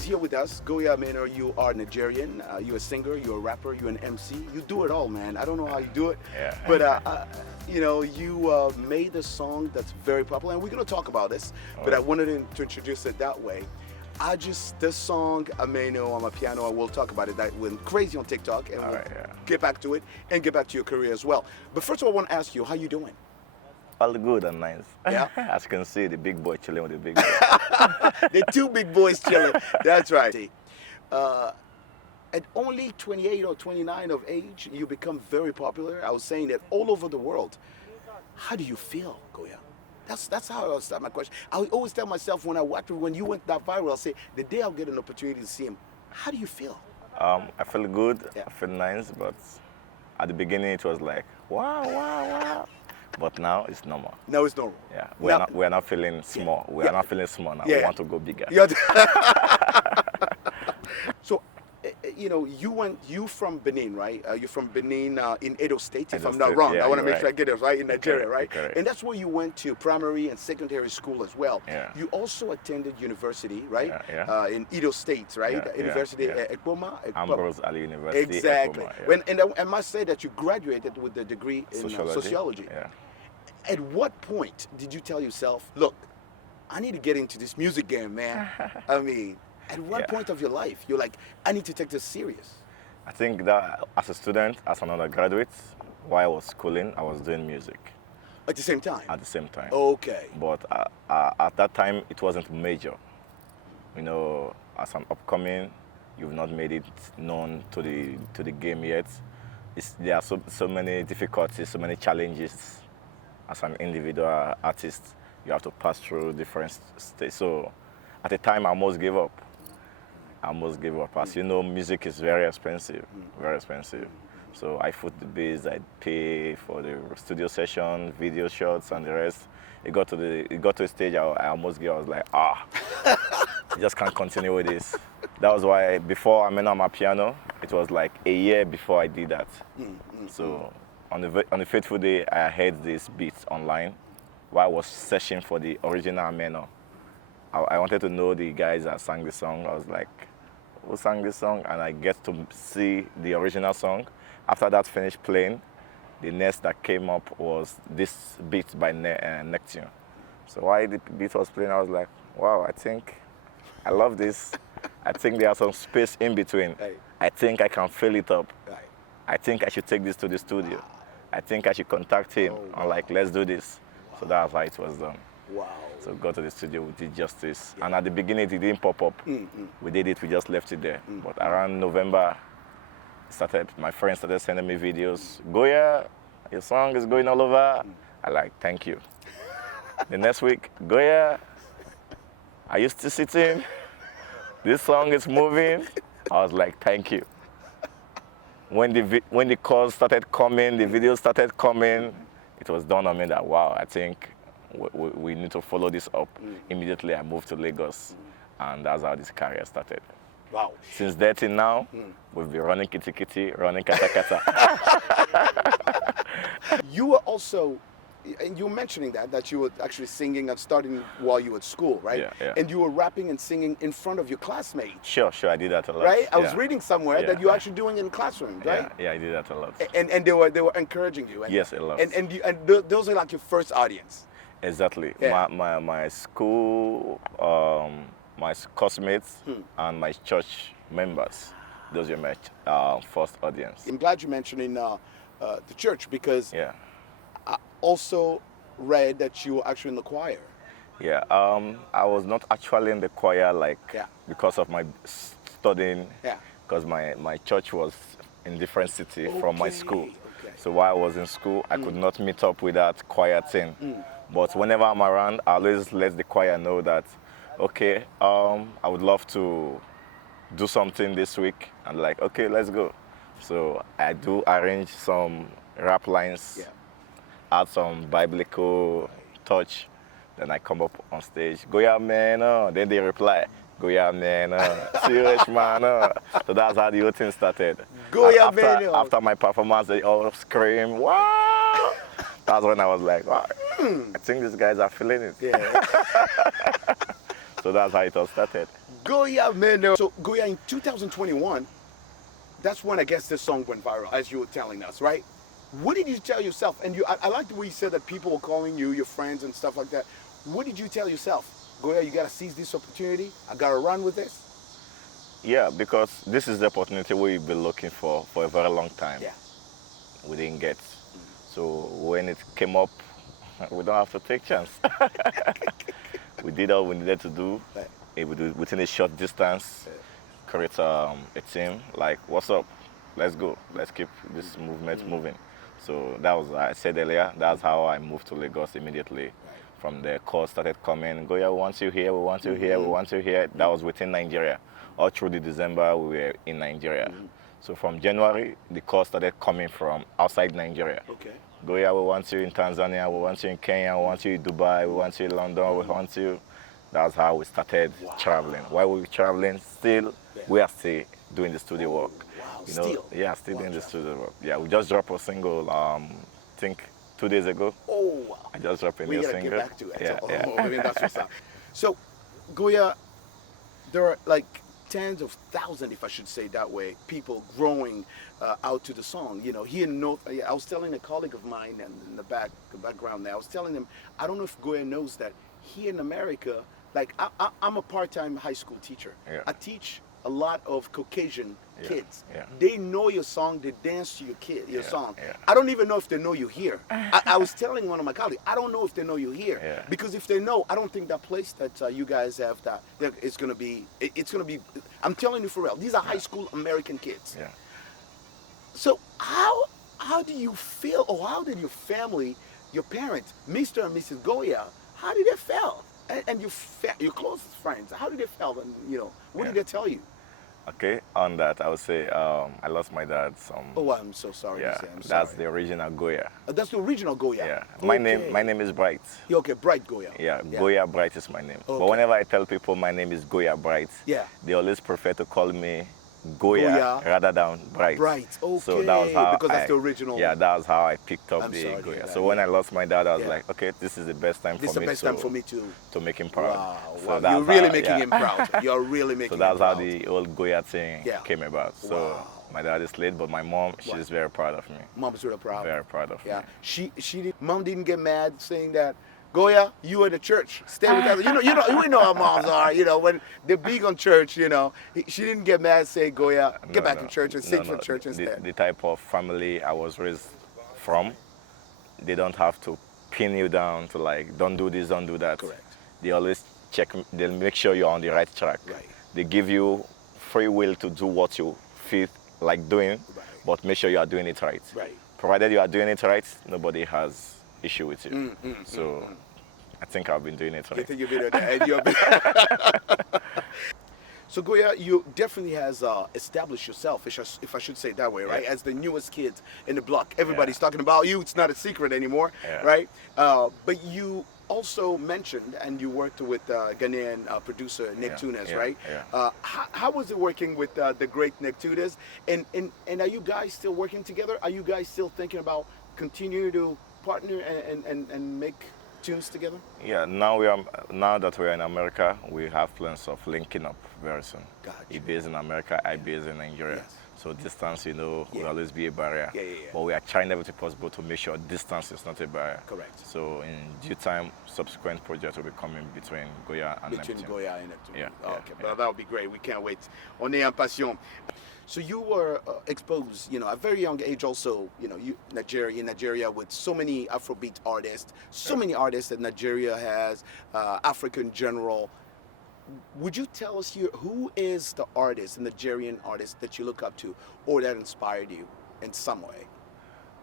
is here with us. Goya Menor, you are Nigerian. You're a singer, you're a rapper, you're an MC. You do it all, man. I don't know how you do it. Yeah. But, you made a song that's very popular, and we're going to talk about this, but I wanted to introduce it that way. This song, Ameno Amapiano, and we'll talk about it. That went crazy on TikTok, and we'll get back to it and get back to your career as well. But first of all, I want to ask you, how you doing? All good and nice. Yeah. As you can see, the big boy chilling with the big boy. The two big boys chilling. That's right. At only 28 or 29 of age, you become very popular. I was saying that all over the world. How do you feel, Goya? That's how I will start my question. I always tell myself when you went that viral, I'll say, the day I'll get an opportunity to see him, how do you feel? I feel good, I feel nice, but at the beginning it was like, wow. But now it's normal. Now it's normal. Yeah, we're not feeling small. We are not feeling small now. Yeah. We want to go bigger. So, you from Benin, right? You're from Benin in Edo State, if Edo I'm not State, wrong. yeah, I want to you're make sure I right. get it right, in Nigeria, right? Correct. And that's where you went to primary and secondary school as well. Yeah. You also attended university, right? Yeah. In Edo State, right? Yeah, University yeah. Ekpoma? Ambrose Ali University. Exactly. Ekpoma, And I must say that you graduated with a degree in sociology. Yeah. At what point did you tell yourself, look, I need to get into this music game, man? I mean, at what point of your life you're like, I need to take this serious? I think that as a student, as an undergraduate, while I was schooling, I was doing music. At the same time? At the same time. Okay. But at that time, it wasn't major. As an upcoming, you've not made it known to the game yet. There are so many difficulties, so many challenges. As an individual artist, you have to pass through different stages. So at the time, I almost gave up. As you know, music is very expensive, very expensive. So I foot the bills, I pay for the studio session, video shots, and the rest. It got to a stage I almost gave up. I was like, I just can't continue with this. That was why before Ameno Amapiano, it was like a year before I did that. So on the fateful day, I heard this beat online while I was searching for the original Ameno. I wanted to know the guys that sang the song. I was like, who sang this song? And I get to see the original song. After that finished playing, the next that came up was this beat by Neptune. So while the beat was playing, I was like, wow, I think I love this. I think there's some space in between. I think I can fill it up. I think I should take this to the studio. I think I should contact him. I'm like, let's do this. So that's how it was done. Wow. So go to the studio, we did justice. And at the beginning, it didn't pop up. We did it, we just left it there. But around November, my friends started sending me videos. Goya, your song is going all over. I like, thank you. The next week, Goya, are you still sitting? This song is moving. I was like, thank you. When the calls started coming, the videos started coming, it was dawned on me that, wow, I think we need to follow this up. Immediately, I moved to Lagos, and that's how this career started. Wow. Since that till now, we've been running kitty kitty, running kata kata. You were also, and you were mentioning that you were actually singing and starting while you were at school, right? Yeah. And you were rapping and singing in front of your classmates. Sure, I did that a lot. Right? I was reading somewhere that you're actually doing it in classrooms, right? Yeah, I did that a lot. And they were encouraging you. And, yes, a lot. And those are like your first audience. Exactly. Yeah. My school, my classmates, and my church members, those were my first audience. I'm glad you mentioned in the church, because I also read that you were actually in the choir. Yeah, I was not actually in the choir because of my studying, because my church was in different city from my school. Okay. So while I was in school, I could not meet up with that choir thing. But whenever I'm around, I always let the choir know that, okay, I would love to do something this week. And like, okay, let's go. So I do arrange some rap lines, add some biblical touch. Then I come up on stage, Goya Menor. Then they reply, Goya Menor, serious man. So that's how the whole thing started. Goya Menor. After my performance, they all scream, wow! That's when I was like, wow, I think these guys are feeling it. Yeah. So So that's how it all started. Goya Menor. So Goya, in 2021, that's when I guess this song went viral, as you were telling us, right? What did you tell yourself? And I like the way you said that people were calling you, your friends and stuff like that. What did you tell yourself? Goya, you gotta seize this opportunity. I gotta run with this. Yeah, because this is the opportunity we've been looking for a very long time. Yeah. We didn't get. So when it came up, we don't have to take chance. We did all we needed to do. Right. Within a short distance, create a team. Like, what's up? Let's go. Let's keep this movement moving. So that was, I said earlier, that's how I moved to Lagos immediately. Right. From there, calls started coming. Goya, we want you here, we want you here, we want you here. That was within Nigeria. All through the December, we were in Nigeria. So from January, the calls started coming from outside Nigeria. Okay. Goya, we want you in Tanzania, we want you in Kenya, we want you in Dubai, we want you in London, we want you. That's how we started traveling. While we were traveling, we are still doing the studio work. Wow, You know, still? yeah, still doing the studio work. Yeah, we just dropped a single, I think 2 days ago. Oh, wow. I just dropped a We new gotta single. get back to it. Yeah, So, yeah. I mean, that's what's up. So, Goya, there are like tens of thousands, if I should say that way, people growing out to the song. You know, here in North, I was telling a colleague of mine in the background there, I was telling him, I don't know if Goya knows that here in America, like I'm a part-time high school teacher. Yeah. I teach a lot of Caucasian kids. Yeah. They know your song, they dance to your song. Yeah. I don't even know if they know you here. I was telling one of my colleagues, I don't know if they know you here. Yeah. Because if they know, I don't think that place that you guys have, that it's gonna be, I'm telling you for real, these are high school American kids. Yeah. So how do you feel, or how did your family, your parents, Mr. and Mrs. Goya, how did they feel? And your closest friends, how did they feel? And what did they tell you? Okay, on that, I would say I lost my dad. Oh, I'm so sorry. Yeah, to say. I'm sorry. that's the original Goya. That's the original Goya. Yeah, Okay. my name is Bright. Yeah, okay, Bright Goya. Yeah, Goya Bright is my name. Okay. But whenever I tell people my name is Goya Bright, Yeah. they always prefer to call me Goya rather than Bright. Bright, okay. So that was how because that's the original. Yeah, that was how I picked up I'm the sorry to hear Goya. that, So when I lost my dad, I was Yeah. like, okay, this is the best time This is for the me best time for me to make him proud. Wow, So wow. that's You're really how- making yeah. him proud. You're really making So him proud. that's how the old Goya thing Yeah. came about. So Wow. my dad is late, but my mom, she's Wow. very proud of me. Mom's really proud. Very proud of Yeah. me. Mom didn't get mad saying that, Goya, you are the church. Stay with us. We know how moms are, when they're big on church, She didn't get mad, say, Goya, get back to church and sing for church instead. The type of family I was raised from, they don't have to pin you down to like, don't do this, don't do that. Correct. They always check, they'll make sure you're on the right track. Right. They give you free will to do what you feel like doing, Right. but make sure you are doing it right. Right. Provided you are doing it right, nobody has issue with you. So I think I've been doing it right. You think you've been there, and you've been. So Goya, you definitely has established yourself, if I should say it that way, right? Yeah. As the newest kid in the block. Everybody's talking about you. It's not a secret anymore, Yeah. right? But you also mentioned, and you worked with Ghanaian producer Nick Tunes, yeah, right? yeah. How was it working with the great Nick Tunes? And are you guys still working together? Are you guys still thinking about continue to partner and make tunes together? Yeah, now that we're in America, we have plans of linking up very soon. Gotcha. He based in America, I based in Nigeria. Yes. So distance, will Yeah. always be a barrier. Yeah. But we are trying everything possible to make sure distance is not a barrier. Correct. So in due time, subsequent projects will be coming between Goya and Between Neptune. Goya and Neptune. Yeah, Okay, yeah. well, that would be great. We can't wait. On est impatient. So you were exposed, at a very young age also, in Nigeria with so many Afrobeat artists, so many artists that Nigeria has, Africa in general. Would you tell us here, who is the artist, the Nigerian artist that you look up to or that inspired you in some way?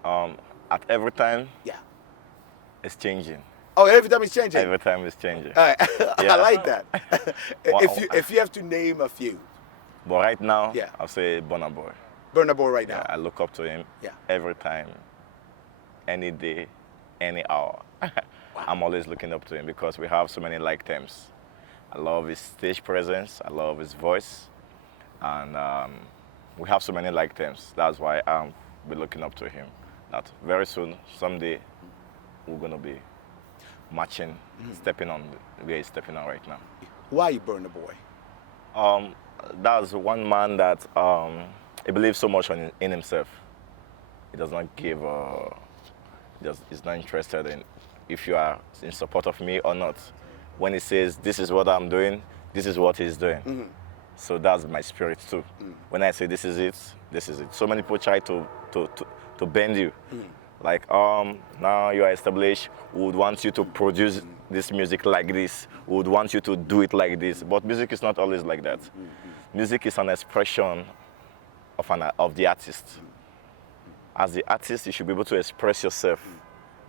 At every time, Yeah. it's changing. Oh, every time it's changing? Every time it's changing. All right. Yeah. I like that. Wow. If you have to name a few. But right now, Yeah. I'll say Burna Boy. Burna Boy right Yeah, now. I look up to him Yeah. every time, any day, any hour. I'm always looking up to him because we have so many like themes. I love his stage presence, I love his voice, and we have so many like themes. That's why I'm be looking up to him. That very soon, someday, we're gonna be matching, stepping on where he's stepping on right now. Why Burna Boy? Um, that's one man that he believes so much in himself. He does not give. He's not interested in if you are in support of me or not. When he says this is what I'm doing, this is what he's doing. Mm-hmm. So that's my spirit too. When I say this is it, this is it. So many people try to bend you. Like now you are established, we would want you to produce this music like this. We would want you to do it like this. But music is not always like that. Music is an expression of the artist. As the artist, you should be able to express yourself.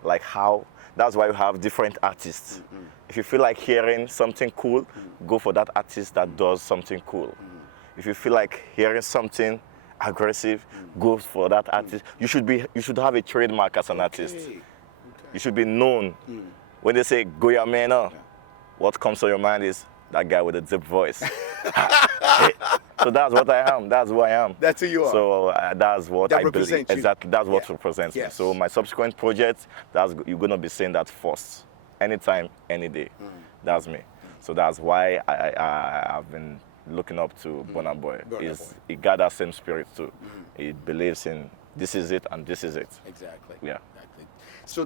Like how, that's why you have different artists. If you feel like hearing something cool, go for that artist that does something cool. If you feel like hearing something aggressive, go for that artist. You should have a trademark as an artist. Okay. You should be known. When they say Goya Menor, what comes to your mind is that guy with a deep voice. So that's what I am. That's who I am. That's who you are. So that's what That I believe. represents you. Exactly. That's what represents me. Yes. So my subsequent projects, you're gonna be saying that first, anytime, any day. That's me. So that's why I've been looking up to Burna Boy. He got that same spirit too. He believes in this is it and this is it. Exactly. Yeah. Exactly. So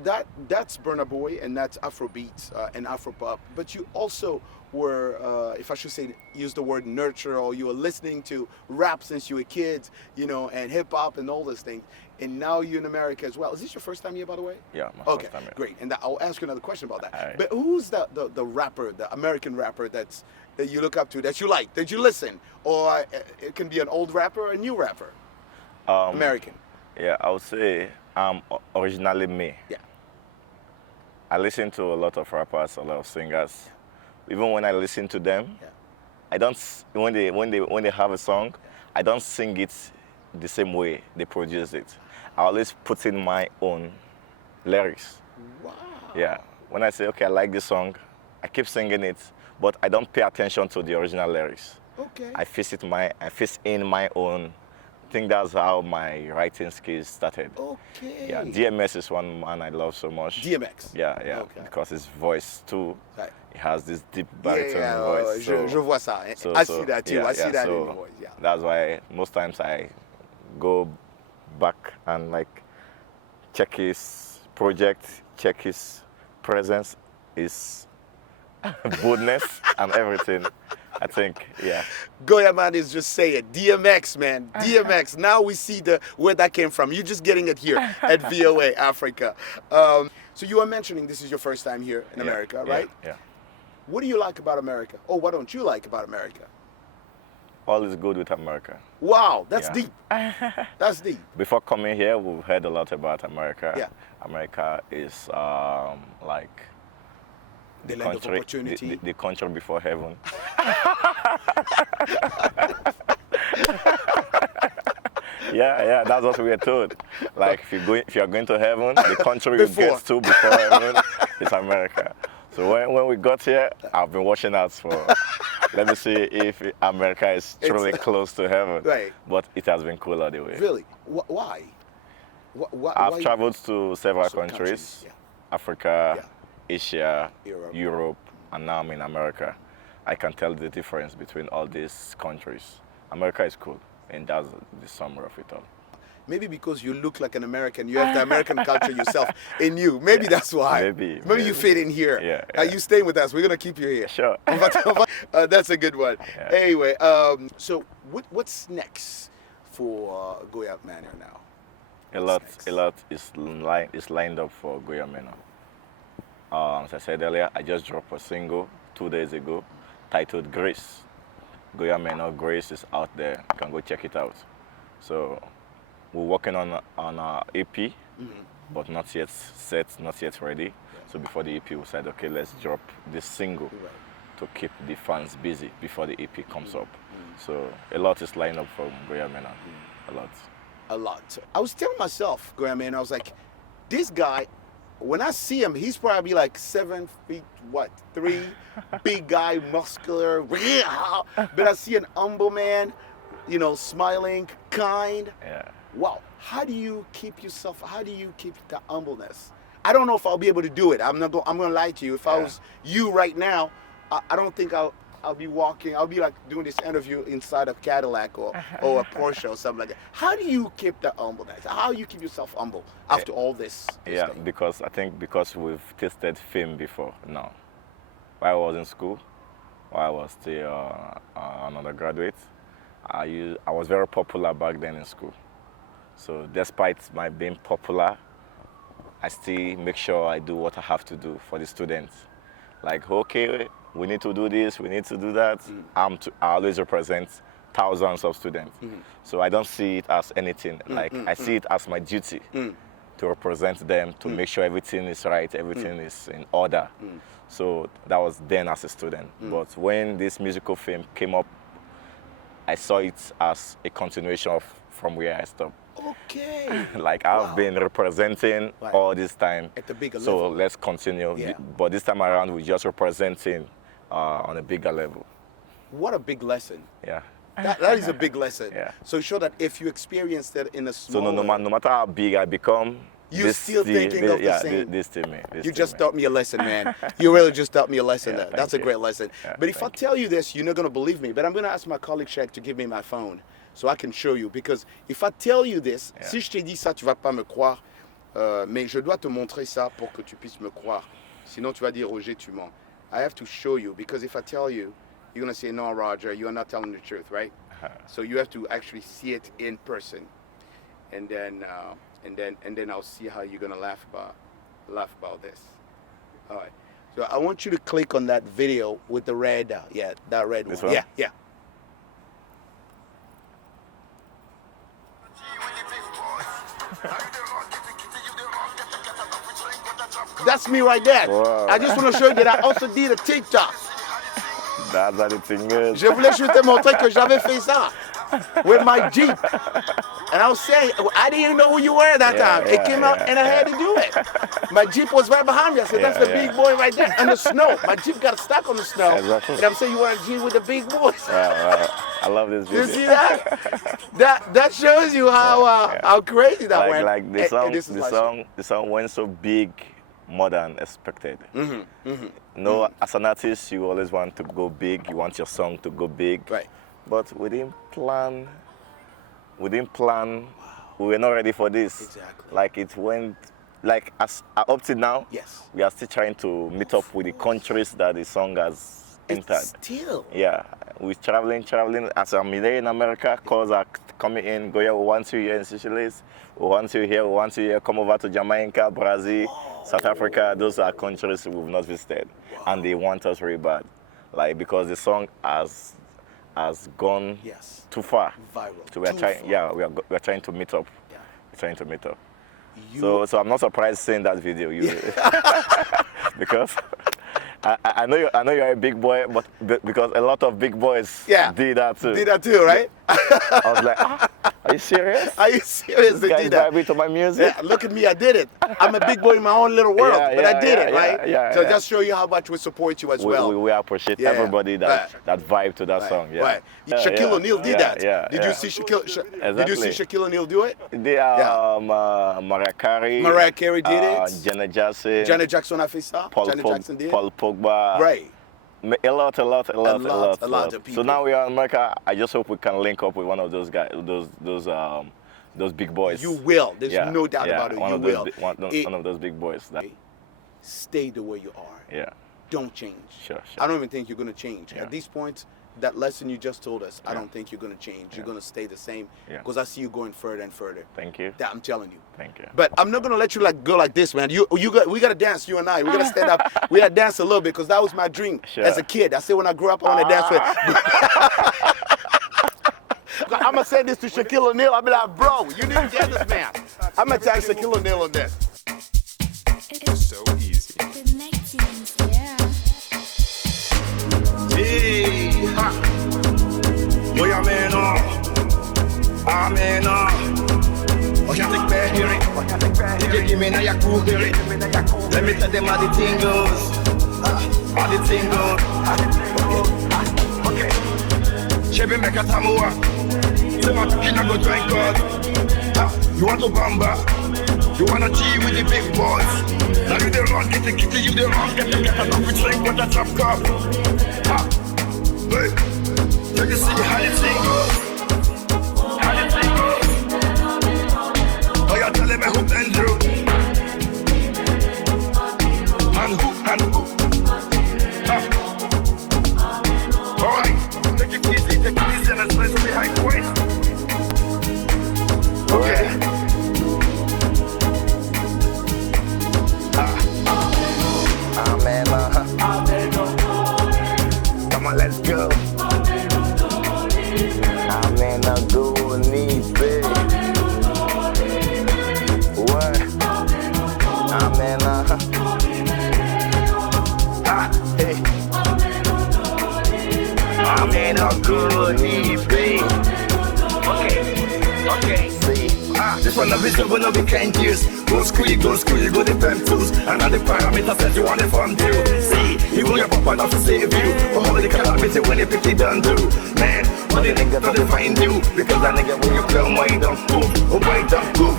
that's Burna Boy, and that's Afrobeat and Afropop. But you also were, if I should say, use the word nurture, or you were listening to rap since you were kids, you know, and hip hop and all those things. And now you're in America as well. Is this your first time here, by the way? Yeah. Okay, first time here. great. And I'll ask you another question about that. All right. But who's the rapper, the American rapper that you look up to, that you like, that you listen, or it can be an old rapper or a new rapper? American. Yeah, I would say I'm originally me. Yeah. I listen to a lot of rappers, a lot of singers. Even when I listen to them, I don't. When they have a song, I don't sing it the same way they produce it. I always put in my own lyrics. Wow. Yeah. When I say, okay, I like this song, I keep singing it, but I don't pay attention to the original lyrics. Okay. I fix in my own. I think that's how my writing skills started. Okay. Yeah, DMS is one man I love so much. DMX. Yeah, Okay. because his voice too. Right. He has this deep baritone Yeah, voice. je vois ça. I see that too. I see that in the voice. Yeah. That's why most times I go back and like check his project, check his presence, his boldness and everything. I think, yeah. Goya man is just saying DMX, man. DMX. Now we see where that came from. You're just getting it here at VOA Africa. So you were mentioning this is your first time here in America, right? Yeah. What do you like about America? Or what don't you like about America? All is good with America. Wow, that's Yeah. deep. That's deep. Before coming here, we've heard a lot about America. Yeah. America is like The land of opportunity. the country before heaven. Yeah, that's what we are told. Like if you are going to heaven, the country you Before. get to before heaven is America. So when we got here, I've been watching out for. Let me see if America is truly close to heaven. Right. But it has been cool all the way. Really? Why? I've why- traveled to several Some countries, yeah. Africa, Yeah. Asia, Europe. Europe, and now I'm in America. I can tell the difference between all these countries. America is cool, and that's the summary of it all. Maybe because you look like an American, you have the American culture yourself in you. Maybe that's why. Maybe you fit in here. Yeah, Are you staying with us? We're gonna keep you here. Sure. That's a good one. Yeah. Anyway, so what's next for Goya Menor now? A What's lot next? is lined up for Goya Menor. As I said earlier, I just dropped a single 2 days ago titled Grace. Goya Menor Grace is out there. You can go check it out. So we're working on our EP, but not yet set, not yet ready. So before the EP, we said, okay, let's drop this single to keep the fans busy before the EP comes up. So a lot is lined up for Goya Menor. A lot. A lot. I was telling myself, Goya Menor, I was like, this guy, when I see him, he's probably like 7 feet, 3, big guy, muscular, but I see an humble man, you know, smiling, kind. Yeah. Wow. How do you keep the humbleness? I don't know if I'll be able to do it. I'm gonna lie to you. If I was you right now, I don't think I'll be walking. I'll be like doing this interview inside a Cadillac or a Porsche or something like that. How do you keep the humbleness? How do you keep yourself humble after all this? Yeah, thing? because I think because we've tasted fame before now. While I was in school, while I was still an undergraduate, I was very popular back then in school. So despite my being popular, I still make sure I do what I have to do for the students. Like, okay, we need to do this, we need to do that. I always represent thousands of students. So I don't see it as anything. I see it as my duty to represent them, to make sure everything is right, everything is in order. So that was then as a student. But when this musical fame came up, I saw it as a continuation from where I stopped. Okay. Like I've been representing all this time. At the bigger so level. Let's continue. Yeah. But this time around, we're just representing on a bigger level. What a big lesson. Yeah. That is a big lesson. Yeah. So show that if you experience that in a small So no matter how big I become, you're still thinking of the same. This to me. You just taught me a lesson, man. You really just taught me a lesson. Yeah, That's a great lesson. Yeah, but if I tell you this, you're not going to believe me. But I'm going to ask my colleague Shaq to give me my phone so I can show you. Because if I tell you this, si je t'ai dit ça, tu vas pas me croire. Mais je dois te montrer ça pour que tu puisses me croire. Sinon, tu vas dire, Roger, tu mens. I have to show you. Because if I tell you, you're going to say, no, Roger, you're not telling the truth, right? So you have to actually see it in person. And then I'll see how you're gonna laugh about this. All right. So I want you to click on that video with the red, that red This one. one? Yeah. That's me right there. Wow. I just want to show you that I also did a TikTok. That's how the thing is. Je voulais juste te montrer que j'avais fait ça with my Jeep. And I was saying, I didn't know who you were that time. It came out and I had to do it. My Jeep was right behind me. I said, that's the big boy right there. And the snow. My Jeep got stuck on the snow. Exactly. And I'm saying, you want a Jeep with the big boys. I love this video. You see that? that shows you how crazy that went. Like the song went so big, more than expected. As an artist, you always want to go big. You want your song to go big. Right. But we didn't plan. We were not ready for this. Exactly. Like it went. Like as up to now, Yes. we are still trying to meet up with the countries that the song has entered. Still. Yeah, we're traveling. As I'm here in America, calls are coming in. Goya, we want you here in Seychelles. We want you here. Come over to Jamaica, Brazil, South Africa. Those are countries we've not visited, and they want us very bad. Like because the song has gone too far. Viral. So we are trying. Yeah, we are trying to meet up. Yeah. We're trying to meet up. So I'm not surprised seeing that video. Because I know you're a big boy, but because a lot of big boys did that too. Did that too, right? I was like, are you serious? Are you serious? This guy did that. vibing to my music. Yeah, look at me, I did it. I'm a big boy in my own little world, but I did it, right? Yeah, just show you how much we support you as well. We appreciate everybody that vibe to that song. Yeah. Right. Shaquille O'Neal did that. Did you see Shaquille? Exactly. Did you see Shaquille O'Neal do it? Mariah Carey. Mariah Carey did it. Janet Jackson. Janet Jackson a fait ça. Janet Jackson did. Paul Pogba. Right. A lot of people. So now we are in America. I just hope we can link up with one of those guys, those big boys. You will. There's no doubt about it. You will. One of those big boys. Stay the way you are. Yeah. Don't change. Sure. I don't even think you're going to change. Yeah. At this point, that lesson you just told us, I don't think you're going to change. You're going to stay the same because I see you going further and further. Thank you. That I'm telling you. Thank you. But I'm not going to let you go like this, man. We got to dance, you and I. We got to stand up. We got to dance a little bit because that was my dream as a kid. I said when I grew up, I want to dance with. I'm going to say this to Shaquille O'Neal. I'll be like, bro, you need to get this man. I'm going to tag Shaquille O'Neal on this. It's so easy. Hey, ha. Goya Menor, Ameno. Oh, can't take back here. DJ give me na ya cool here. Let me tell them how the thing goes. How the thing goes. Okay. Chebe make a tamua. Say my kina go drink God. You want to bamba? You wanna G with the big boys? Now you the wrong, get the kitty, you the wrong, get the enough with drink, but the top cup. Let me see how the thing goes. How the thing goes. Oh, you're telling me who been through. And who. Alright, take it easy and let's play some behind the waist. Okay. Ameno. Come on, let's go. Ameno, go need big. What? Ameno. Hey. Ameno, go need big. Okay. See. This one of vision, but no we can't use. Go school, you go the pen tools. Another parameter says you want it from you. See, even your papa not to save you. Oh, how the calamity when they pick it down do. Man, what the nigga don't find you. Because that nigga when you play my don't move. Oh, boy, don't move.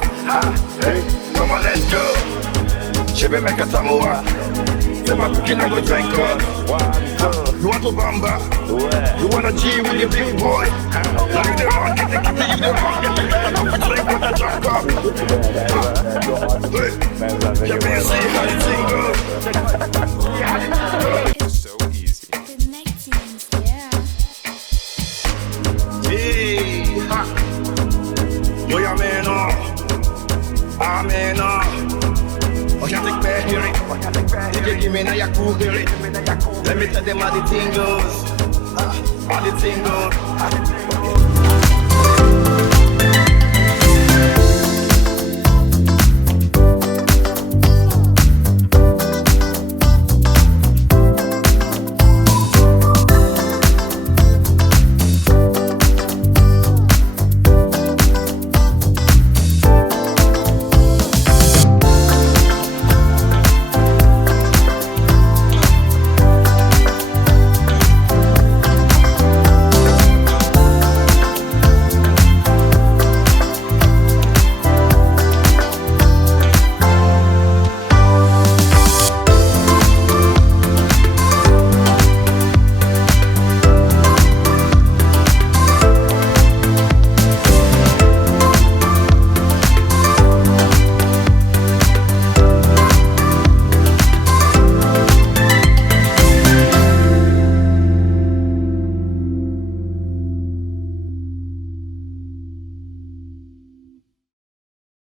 Hey, come on, let's go. Chebe make a tamoa. Say my cooking, I go drink up. You want to bamba? You want to G with your big boy? Now you the wrong, get the kitty, you the wrong, get the drink with the drunk up. You may see how the thing goes. So easy. Connections, yeah. Yeah. Goya Menor. Ameno. Oh, you take back here. DJ give me now your cool here. Let me tell them how the thing goes. How the thing goes.